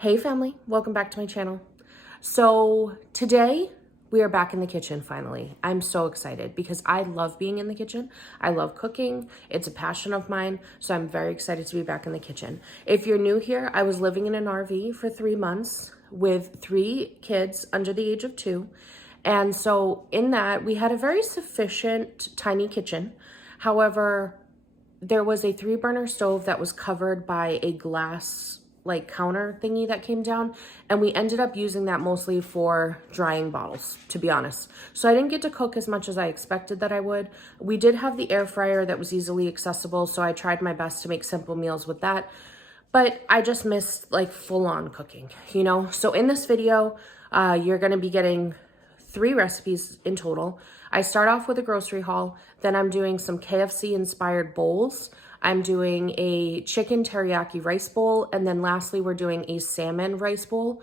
Hey family, welcome back to my channel. So today we are back in the kitchen finally. I'm so excited because I love being in the kitchen. I love cooking. It's a passion of mine. So I'm very excited to be back in the kitchen. If you're new here, I was living in an RV for 3 months with 3 kids under the age of 2. And so in that we had a very sufficient tiny kitchen. However, there was a 3-burner stove that was covered by a glass counter thingy that came down, and we ended up using that mostly for drying bottles, to be honest. So I didn't get to cook as much as I expected that I would. We did have the air fryer that was easily accessible, so I tried my best to make simple meals with that, but I just missed like full-on cooking, you know? So in this video, you're gonna be getting 3 recipes in total. I start off with a grocery haul, then I'm doing some KFC inspired bowls. I'm doing a chicken teriyaki rice bowl, and then lastly, we're doing a salmon rice bowl.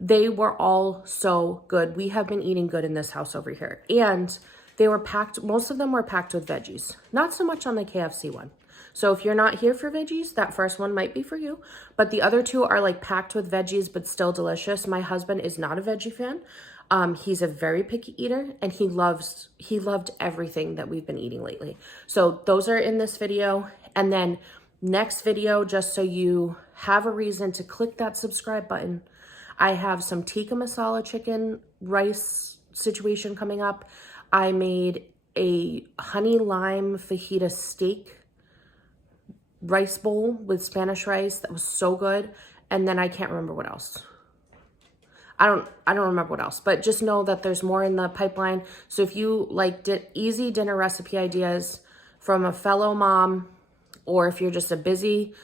They were all so good. We have been eating good in this house over here. And they were packed, most of them were packed with veggies. Not so much on the KFC one. So if you're not here for veggies, that first one might be for you. But the other 2 are like packed with veggies, but still delicious. My husband is not a veggie fan. He's a very picky eater, and he loved everything that we've been eating lately. So those are in this video. And then next video, just so you have a reason to click that subscribe button, I have some tikka masala chicken rice situation coming up. I made a honey lime fajita steak rice bowl with Spanish rice that was so good. And then I can't remember what else. I don't remember what else, but just know that there's more in the pipeline. So if you like easy dinner recipe ideas from a fellow mom, or if you're just a busy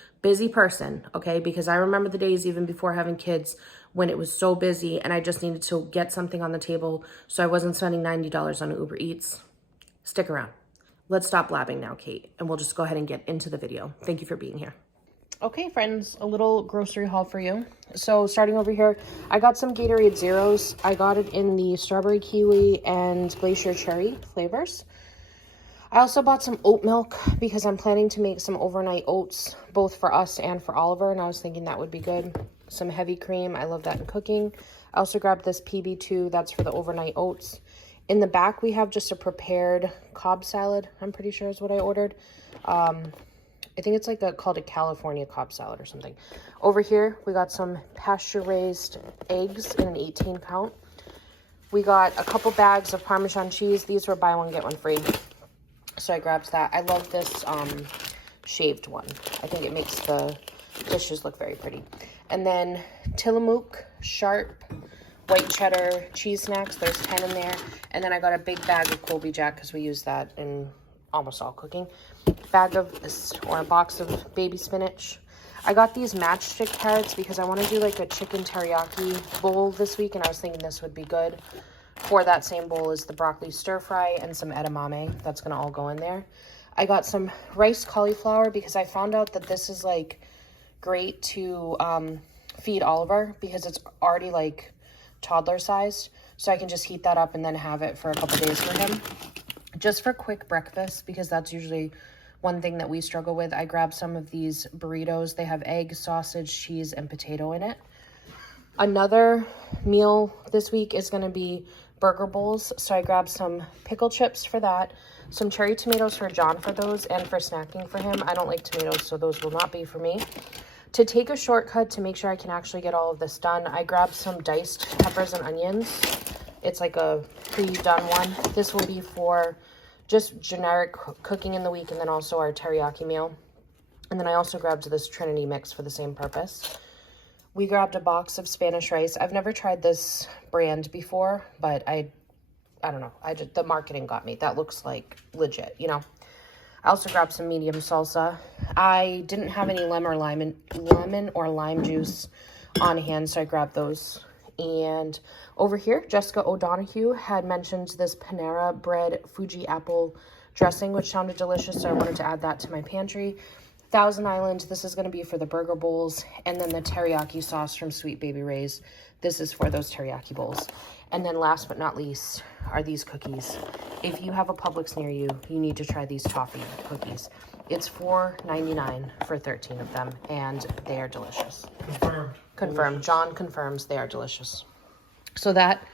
person, okay? Because I remember the days even before having kids when it was so busy and I just needed to get something on the table so I wasn't spending $90 on Uber Eats. Stick around. Let's stop blabbing now, Kate, and we'll just go ahead and get into the video. Thank you for being here. Okay, friends, a little grocery haul for you. So starting over here, I got some Gatorade Zeros. I got it in the strawberry kiwi and glacier cherry flavors. I also bought some oat milk because I'm planning to make some overnight oats, both for us and for Oliver, and I was thinking that would be good. Some heavy cream, I love that in cooking. I also grabbed this PB2, that's for the overnight oats. In the back, we have just a prepared Cobb salad, I'm pretty sure is what I ordered. I think it's called a California Cobb salad or something. Over here, we got some pasture-raised eggs in an 18 count. We got a couple bags of Parmesan cheese. These were buy one, get one free. So I grabbed that. I love this shaved one. I think it makes the dishes look very pretty. And then Tillamook Sharp white cheddar cheese snacks. There's 10 in there. And then I got a big bag of Colby Jack because we use that in almost all cooking. A box of baby spinach. I got these matchstick carrots because I want to do like a chicken teriyaki bowl this week, and I was thinking this would be good. For that same bowl is the broccoli stir fry and some edamame. That's gonna all go in there. I got some rice cauliflower because I found out that this is like great to feed Oliver because it's already like toddler sized, so I can just heat that up and then have it for a couple days for him. Just for quick breakfast, because that's usually one thing that we struggle with, I grabbed some of these burritos. They have egg, sausage, cheese, and potato in it. Another meal this week is going to be burger bowls. So I grabbed some pickle chips for that, some cherry tomatoes for John for those, and for snacking for him. I don't like tomatoes, so those will not be for me. To take a shortcut to make sure I can actually get all of this done, I grabbed some diced peppers and onions. It's like a pre-done one. This will be for just generic cooking in the week, and then also our teriyaki meal. And then I also grabbed this Trinity mix for the same purpose. We grabbed a box of Spanish rice. I've never tried this brand before, but I don't know. The marketing got me. That looks like legit, you know. I also grabbed some medium salsa. I didn't have any lemon or lime juice on hand, so I grabbed those. And over here, Jessica O'Donoghue had mentioned this Panera Bread Fuji apple dressing, which sounded delicious, so I wanted to add that to my pantry. Thousand Island, this is going to be for the burger bowls. And then the teriyaki sauce from Sweet Baby Ray's. This is for those teriyaki bowls. And then last but not least are these cookies. If you have a Publix near you, you need to try these toffee cookies. It's $4.99 for 13 of them, and they are delicious. Confirmed. John confirms they are delicious. So that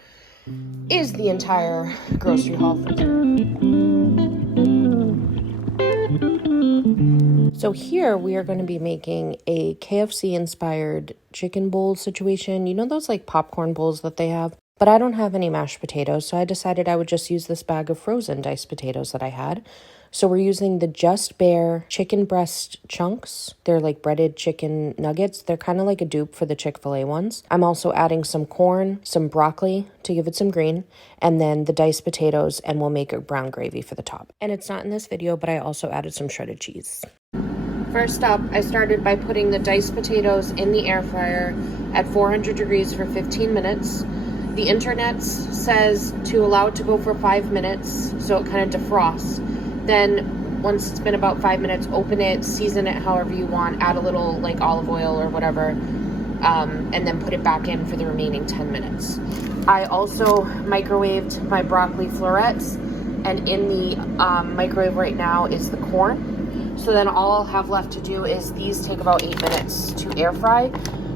is the entire grocery haul for today. So here we are going to be making a KFC inspired chicken bowl situation. You know those like popcorn bowls that they have? But I don't have any mashed potatoes, so I decided I would just use this bag of frozen diced potatoes that I had. So we're using the Just Bare chicken breast chunks. They're like breaded chicken nuggets. They're kind of like a dupe for the Chick-fil-A ones. I'm also adding some corn, some broccoli to give it some green, and then the diced potatoes, and we'll make a brown gravy for the top. And it's not in this video, but I also added some shredded cheese. First up, I started by putting the diced potatoes in the air fryer at 400 degrees for 15 minutes. The internet says to allow it to go for 5 minutes so it kind of defrosts. Then once it's been about 5 minutes, open it, season it however you want, add a little like olive oil or whatever, and then put it back in for the remaining 10 minutes. I also microwaved my broccoli florets, and in the microwave right now is the corn. So then all I'll have left to do is these take about 8 minutes to air fry.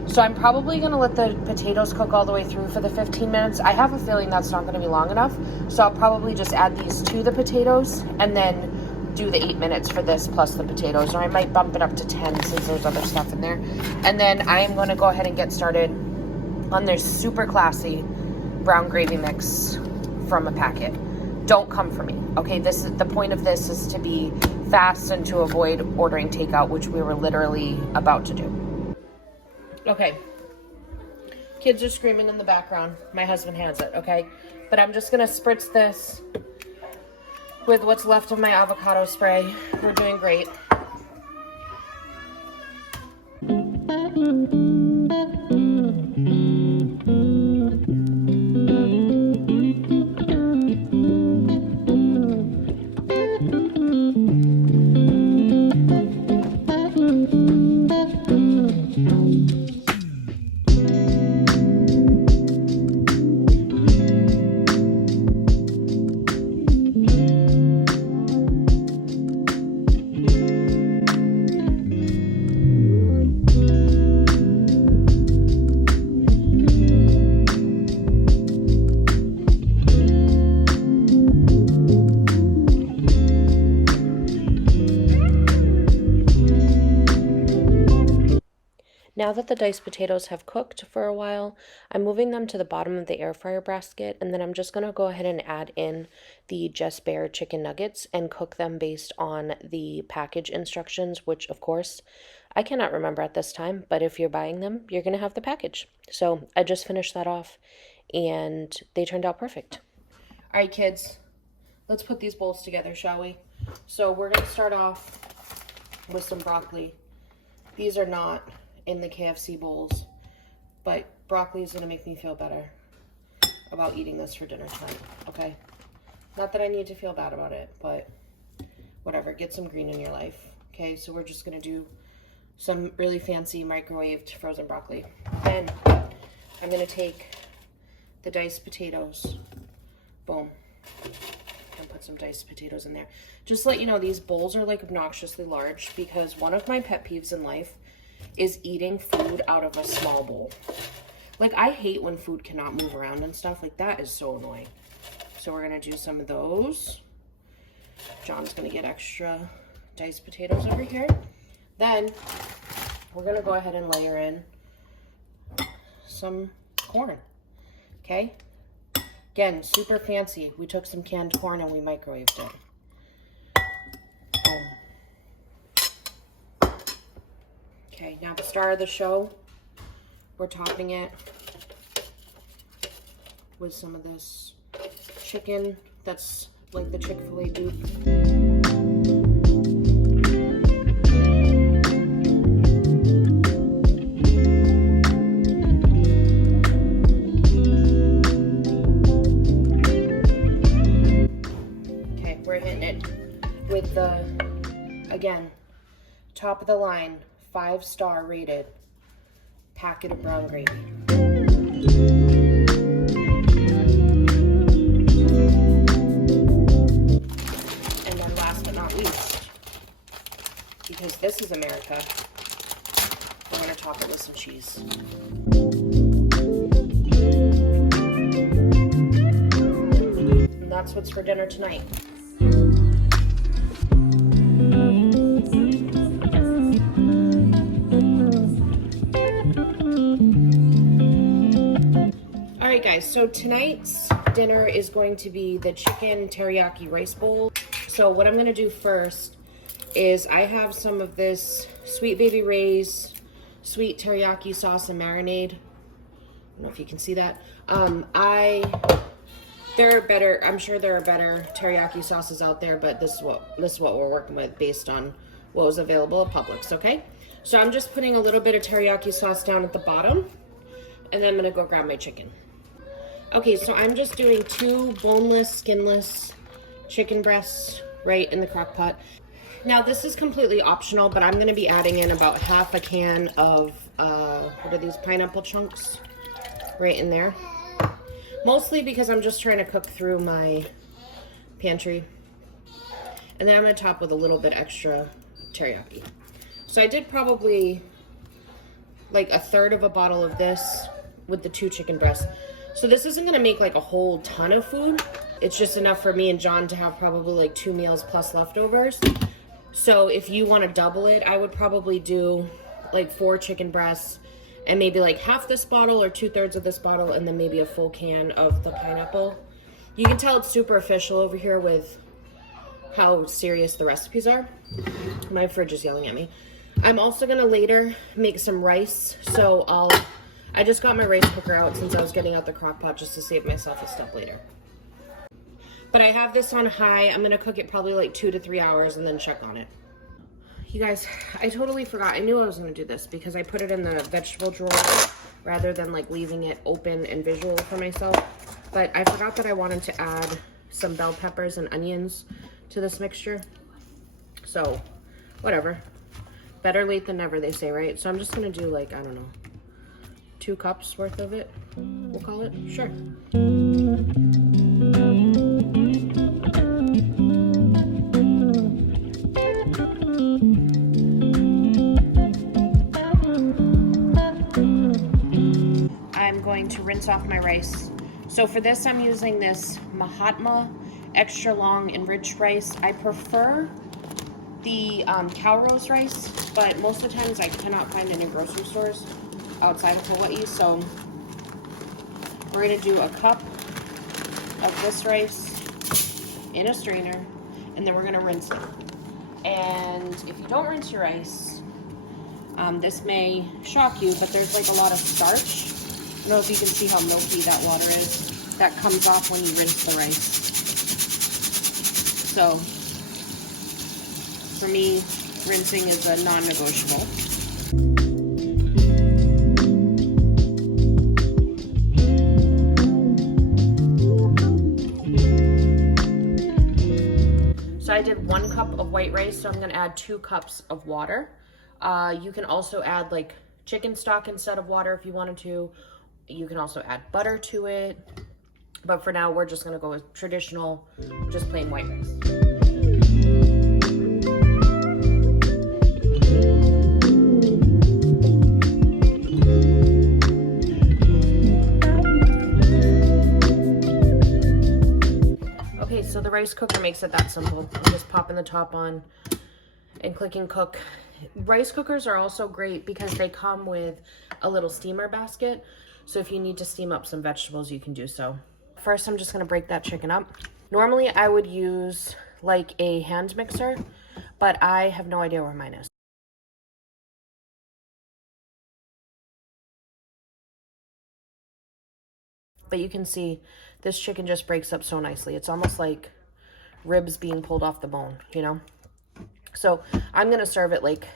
So I'm probably going to let the potatoes cook all the way through for the 15 minutes. I have a feeling that's not going to be long enough. So I'll probably just add these to the potatoes and then do the 8 minutes for this plus the potatoes. Or I might bump it up to 10 since there's other stuff in there. And then I am going to go ahead and get started on their super classy brown gravy mix from a packet. Don't come for me, okay? This is the point of this, is to be fast and to avoid ordering takeout, which we were literally about to do. Okay, kids are screaming in the background. My husband has it, okay? But I'm just gonna spritz this with what's left of my avocado spray. We're doing great. Now that the diced potatoes have cooked for a while, I'm moving them to the bottom of the air fryer basket, and then I'm just going to go ahead and add in the Just Bare chicken nuggets and cook them based on the package instructions, which of course I cannot remember at this time, but if you're buying them, you're going to have the package. So I just finished that off and they turned out perfect. All right, kids, let's put these bowls together, shall we? So we're going to start off with some broccoli. These are not in the KFC bowls, but broccoli is going to make me feel better about eating this for dinner tonight, okay? Not that I need to feel bad about it, but whatever, get some green in your life, okay? So we're just going to do some really fancy microwaved frozen broccoli. Then I'm going to take the diced potatoes, boom, and put some diced potatoes in there. Just to let you know, these bowls are like obnoxiously large because one of my pet peeves in life is eating food out of a small bowl. Like, I hate when food cannot move around and stuff. Like, that is so annoying. So we're gonna do some of those. John's gonna get extra diced potatoes over here. Then we're gonna go ahead and layer in some corn, okay? Again, super fancy. We took some canned corn and we microwaved it. Okay, now the star of the show, we're topping it with some of this chicken that's like the Chick-fil-A dupe. Okay, we're hitting it with the, again, top of the line, 5-star rated packet of brown gravy. And then last but not least, because this is America, we're gonna top it with some cheese. And that's what's for dinner tonight. Alright guys, so tonight's dinner is going to be the chicken teriyaki rice bowl. So what I'm going to do first is I have some of this Sweet Baby Ray's sweet teriyaki sauce and marinade. I don't know if you can see that. There are better, I'm sure there are better teriyaki sauces out there, but this is what we're working with based on what was available at Publix, okay? So I'm just putting a little bit of teriyaki sauce down at the bottom, and then I'm gonna go grab my chicken. Okay, so I'm just doing 2 boneless, skinless chicken breasts right in the crock pot. Now this is completely optional, but I'm gonna be adding in about half a can of, what are these, pineapple chunks right in there. Mostly because I'm just trying to cook through my pantry. And then I'm gonna top with a little bit extra teriyaki. So I did probably like 1/3 of a bottle of this with the 2 chicken breasts. So this isn't gonna make like a whole ton of food. It's just enough for me and John to have probably like 2 meals plus leftovers. So if you wanna double it, I would probably do like 4 chicken breasts and maybe like half this bottle or 2/3 of this bottle, and then maybe a full can of the pineapple. You can tell it's super official over here with how serious the recipes are. My fridge is yelling at me. I'm also gonna later make some rice. So I just got my rice cooker out since I was getting out the crock pot just to save myself a step later. But I have this on high. I'm gonna cook it probably like 2 to 3 hours and then check on it. You guys, I totally forgot. I knew I was gonna do this because I put it in the vegetable drawer rather than like leaving it open and visual for myself. But I forgot that I wanted to add some bell peppers and onions to this mixture. So, whatever. Better late than never, they say, right? So I'm just gonna do like, I don't know, 2 cups worth of it, we'll call it. Sure. I'm going to rinse off my rice. So for this, I'm using this Mahatma extra long enriched rice. I prefer the cow rose rice, but most of the times I cannot find any grocery stores outside of Hawaii. So we're gonna do a cup of this rice in a strainer, and then we're gonna rinse it. And if you don't rinse your rice, this may shock you, but there's like a lot of starch. I don't know if you can see how milky that water is. That comes off when you rinse the rice. So, for me, rinsing is a non-negotiable. So I did 1 cup of white rice, so I'm gonna add 2 cups of water. You can also add like chicken stock instead of water if you wanted to. You can also add butter to it. But for now, we're just gonna go with traditional, just plain white rice. Okay, so the rice cooker makes it that simple. I'm just popping the top on and clicking cook. Rice cookers are also great because they come with a little steamer basket. So if you need to steam up some vegetables, you can do so. First, I'm just gonna break that chicken up. Normally, I would use like a hand mixer, but I have no idea where mine is. But you can see this chicken just breaks up so nicely. It's almost like ribs being pulled off the bone, you know? So I'm gonna serve it like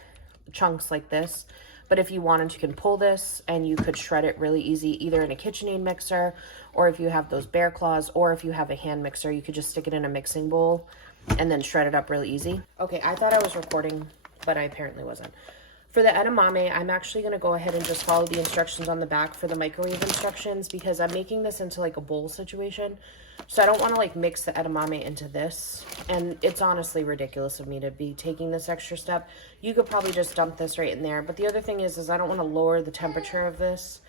chunks like this. But if you wanted, you can pull this and you could shred it really easy, either in a KitchenAid mixer, or if you have those bear claws, or if you have a hand mixer, you could just stick it in a mixing bowl and then shred it up really easy. Okay, I thought I was recording but I apparently wasn't. For the edamame, I'm actually going to go ahead and just follow the instructions on the back for the microwave instructions because I'm making this into like a bowl situation. So I don't want to like mix the edamame into this. And it's honestly ridiculous of me to be taking this extra step. You could probably just dump this right in there. But the other thing is I don't want to lower the temperature of this.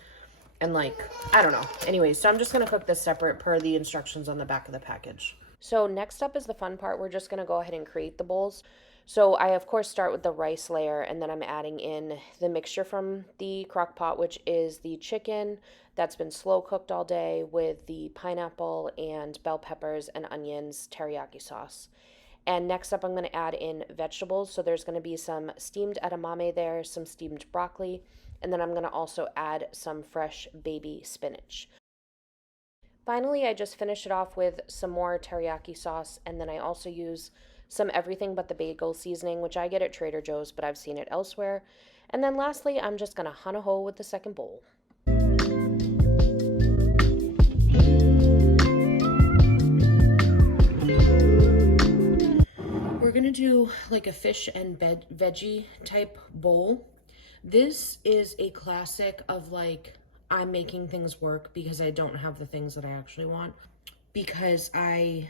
And like, I don't know. Anyways, so I'm just going to cook this separate per the instructions on the back of the package. So next up is the fun part. We're just going to go ahead and create the bowls. So I, of course, start with the rice layer, and then I'm adding in the mixture from the crock pot, which is the chicken that's been slow cooked all day with the pineapple and bell peppers and onions teriyaki sauce. And next up, I'm going to add in vegetables. So there's going to be some steamed edamame there, some steamed broccoli, and then I'm going to also add some fresh baby spinach. Finally, I just finish it off with some more teriyaki sauce, and then I also use some everything but the bagel seasoning, which I get at Trader Joe's, but I've seen it elsewhere. And then lastly, I'm just going to hunt a hole with the second bowl. We're going to do like a fish and veggie type bowl. This is a classic of like, I'm making things work because I don't have the things that I actually want, because I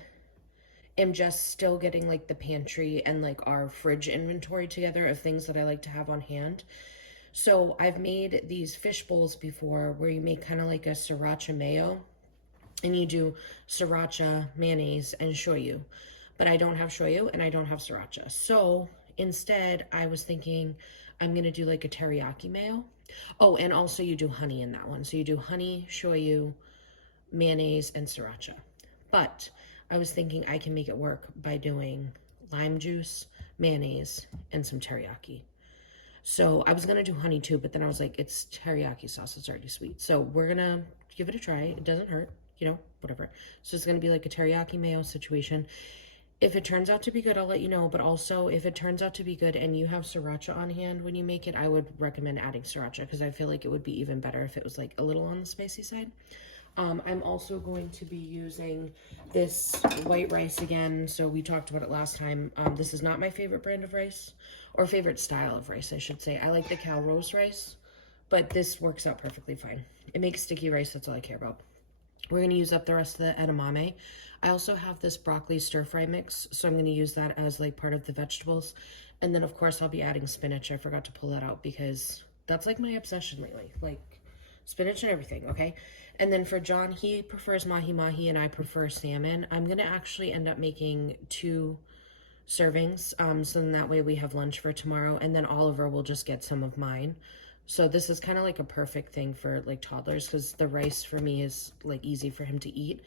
am just still getting like the pantry and like our fridge inventory together of things that I like to have on hand. So I've made these fish bowls before where you make kind of like a sriracha mayo, and you do sriracha, mayonnaise, and shoyu. But I don't have shoyu and I don't have sriracha. So instead, I was thinking I'm going to do like a teriyaki mayo. Oh, and also you do honey in that one. So you do honey, shoyu, mayonnaise, and sriracha. But I was thinking I can make it work by doing lime juice, mayonnaise, and some teriyaki. So I was going to do honey too, but then I was like, it's teriyaki sauce. It's already sweet. So we're going to give it a try. It doesn't hurt, you know, whatever. So it's going to be like a teriyaki mayo situation. If it turns out to be good, I'll let you know. But also, if it turns out to be good and you have sriracha on hand when you make it, I would recommend adding sriracha because I feel like it would be even better if it was like a little on the spicy side. I'm also going to be using this white rice again. So we talked about it last time. This is not my favorite brand of rice, or favorite style of rice, I should say. I like the Cal Rose rice, but this works out perfectly fine. It makes sticky rice. That's all I care about. We're going to use up the rest of the edamame. I also have this broccoli stir fry mix, so I'm going to use that as like part of the vegetables. And then of course I'll be adding spinach. I forgot to pull that out because that's like my obsession lately, like spinach and everything, okay? And then for John, he prefers Mahi Mahi and I prefer salmon. I'm going to actually end up making 2 servings, so then that way we have lunch for tomorrow, and then Oliver will just get some of mine. So this is kind of like a perfect thing for like toddlers because the rice for me is like easy for him to eat.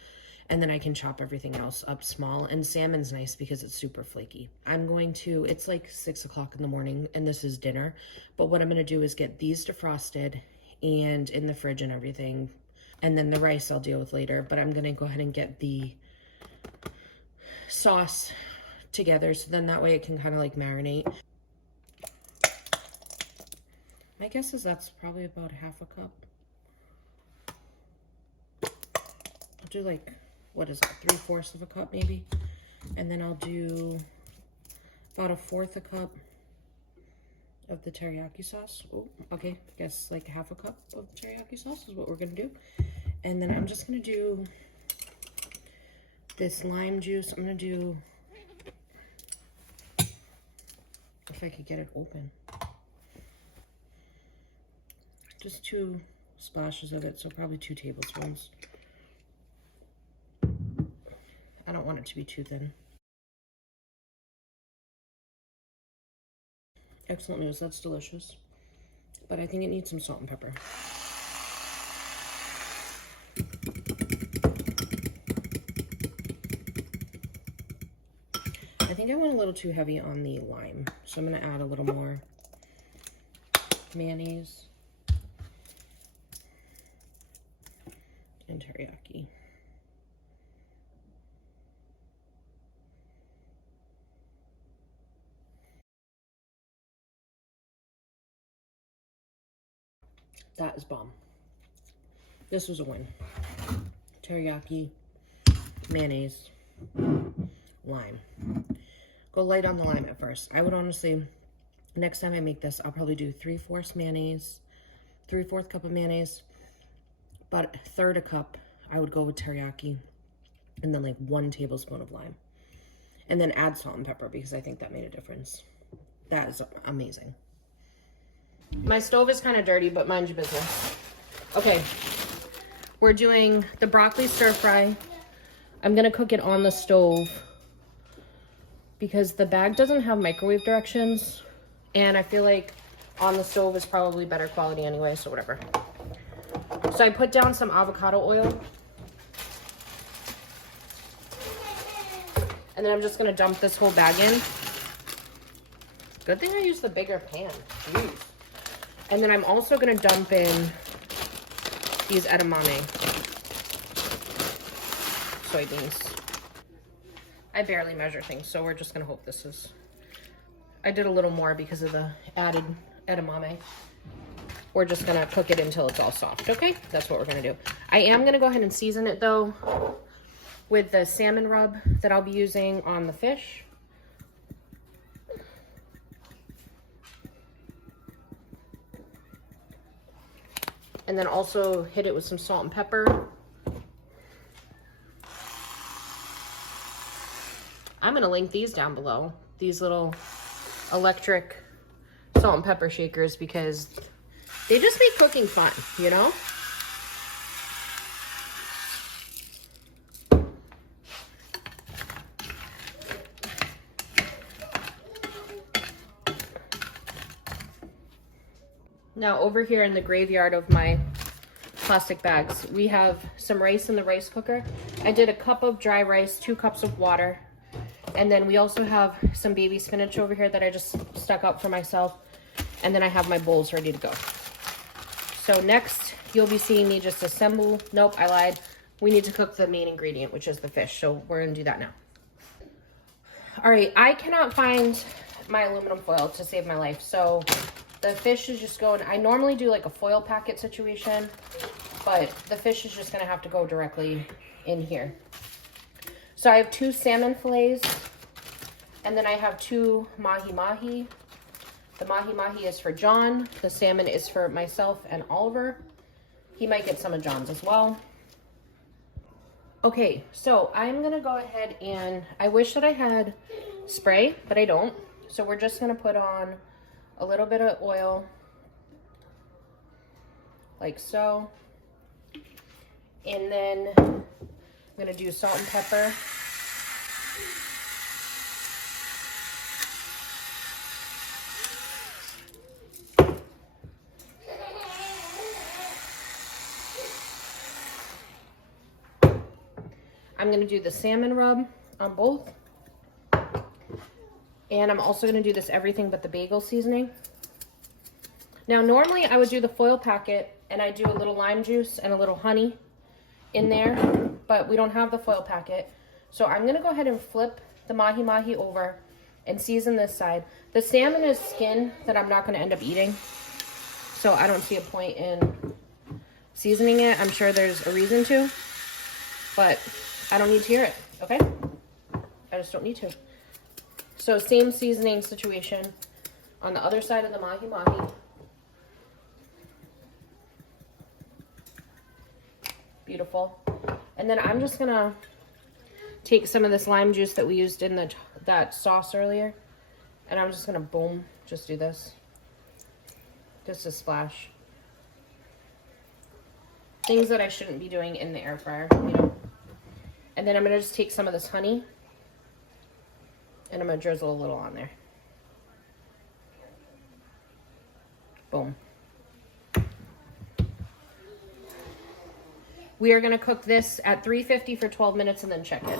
And then I can chop everything else up small. And salmon's nice because it's super flaky. It's like 6 o'clock in the morning and this is dinner. But what I'm going to do is get these defrosted and in the fridge and everything. And then the rice I'll deal with later. But I'm going to go ahead and get the sauce together so then that way it can kind of like marinate. My guess is that's probably about half a cup. I'll do like, what is it, 3/4 of a cup maybe? And then I'll do about 1/4 a cup of the teriyaki sauce. Oh, okay, I guess like half a cup of the teriyaki sauce is what we're gonna do. And then I'm just gonna do this lime juice. I'm gonna do, if I could get it open, just 2 splashes of it, so probably 2 tablespoons. I don't want it to be too thin. Excellent news, that's delicious. But I think it needs some salt and pepper. I think I went a little too heavy on the lime, so I'm gonna add a little more mayonnaise and teriyaki. That is bomb. This was a win. Teriyaki, mayonnaise, lime. Go light on the lime at first. I would honestly Next time I make this, I'll probably do 3/4 mayonnaise, 3/4 cup of mayonnaise, but 1/3 a cup, I would go with teriyaki, and then like 1 tablespoon of lime. And then add salt and pepper because I think that made a difference. That is amazing. My stove is kind of dirty, but mind your business. Okay, we're doing the broccoli stir fry. I'm gonna cook it on the stove because the bag doesn't have microwave directions, and I feel like on the stove is probably better quality anyway, so whatever. So I put down some avocado oil. And then I'm just gonna dump this whole bag in. Good thing I used the bigger pan. Jeez. And then I'm also gonna dump in these edamame soybeans. I barely measure things, so we're just gonna hope this is... I did a little more because of the added edamame. We're just gonna cook it until it's all soft, okay? That's what we're gonna do. I am gonna go ahead and season it though with the salmon rub that I'll be using on the fish. And then also hit it with some salt and pepper. I'm gonna link these down below, these little electric salt and pepper shakers, because they just make cooking fun, you know? Now over here in the graveyard of my plastic bags, we have some rice in the rice cooker. I did a cup of dry rice, 2 cups of water, and then we also have some baby spinach over here that I just stuck up for myself, and then I have my bowls ready to go. So next, you'll be seeing me just assemble. Nope, I lied. We need to cook the main ingredient, which is the fish, so we're gonna do that now. All right, I cannot find my aluminum foil to save my life, so the fish is just going, I normally do like a foil packet situation, but the fish is just gonna have to go directly in here. So I have 2 salmon fillets, and then I have 2 Mahi Mahi. The Mahi Mahi is for John. The salmon is for myself and Oliver. He might get some of John's as well. Okay, so I'm gonna go ahead and, I wish that I had spray, but I don't. So we're just gonna put on a little bit of oil, like so. And then I'm gonna do salt and pepper. I'm gonna do the salmon rub on both. And I'm also gonna do this everything but the bagel seasoning. Now, normally I would do the foil packet and I do a little lime juice and a little honey in there, but we don't have the foil packet. So I'm gonna go ahead and flip the Mahi Mahi over and season this side. The salmon is skin that I'm not gonna end up eating, so I don't see a point in seasoning it. I'm sure there's a reason to, but I don't need to hear it, okay? I just don't need to. So same seasoning situation on the other side of the Mahi Mahi. Beautiful. And then I'm just gonna take some of this lime juice that we used in that sauce earlier, and I'm just gonna boom, just do this. Just a splash. Things that I shouldn't be doing in the air fryer, you know. And then I'm gonna just take some of this honey and I'm gonna drizzle a little on there. Boom. We are gonna cook this at 350 for 12 minutes and then check it.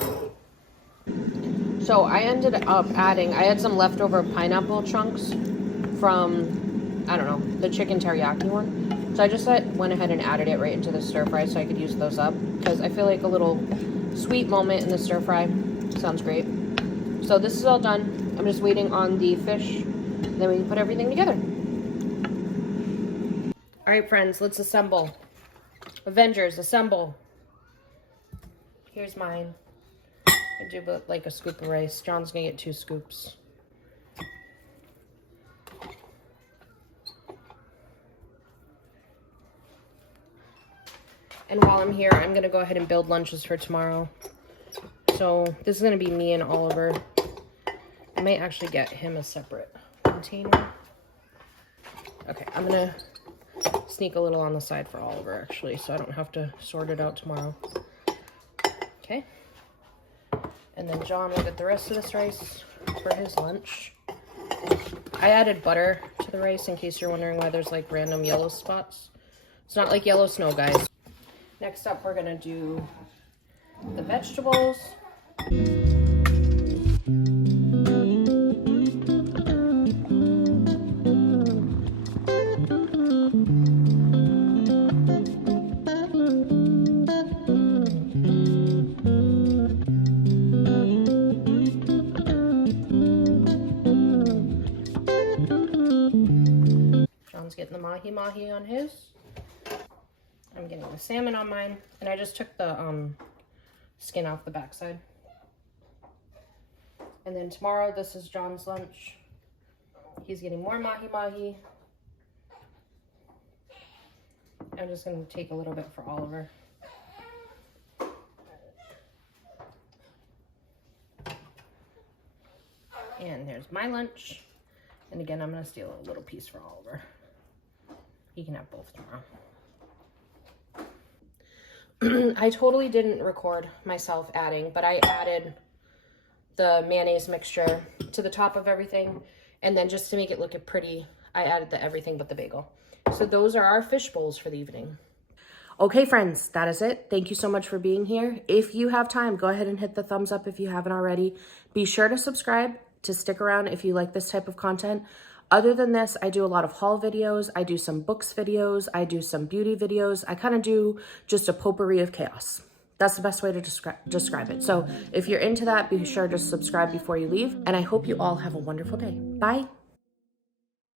So I ended up adding, I had some leftover pineapple chunks from, I don't know, the chicken teriyaki one. So I just went ahead and added it right into the stir fry so I could use those up, because I feel like a little sweet moment in the stir fry sounds great. So this is all done. I'm just waiting on the fish, and then we can put everything together. All right, friends, let's assemble. Avengers, assemble. Here's mine. I do like a scoop of rice. John's gonna get 2 scoops. And while I'm here, I'm gonna go ahead and build lunches for tomorrow. So this is gonna be me and Oliver. I might actually get him a separate container. Okay, I'm gonna sneak a little on the side for Oliver actually, so I don't have to sort it out tomorrow. Okay. And then John will get the rest of this rice for his lunch. I added butter to the rice in case you're wondering why there's like random yellow spots. It's not like yellow snow, guys. Next up, we're gonna do the vegetables. John's getting the Mahi Mahi on his. I'm getting the salmon on mine, and I just took the skin off the backside. And then tomorrow, this is John's lunch. He's getting more Mahi Mahi. I'm just going to take a little bit for Oliver. And there's my lunch. And again, I'm going to steal a little piece for Oliver. He can have both tomorrow. I totally didn't record myself adding, but I added the mayonnaise mixture to the top of everything. And then just to make it look pretty, I added the everything but the bagel. So those are our fish bowls for the evening. Okay, friends, that is it. Thank you so much for being here. If you have time, go ahead and hit the thumbs up if you haven't already. Be sure to subscribe to stick around if you like this type of content. Other than this, I do a lot of haul videos. I do some books videos. I do some beauty videos. I kind of do just a potpourri of chaos. That's the best way to describe it. So if you're into that, be sure to subscribe before you leave. And I hope you all have a wonderful day. Bye.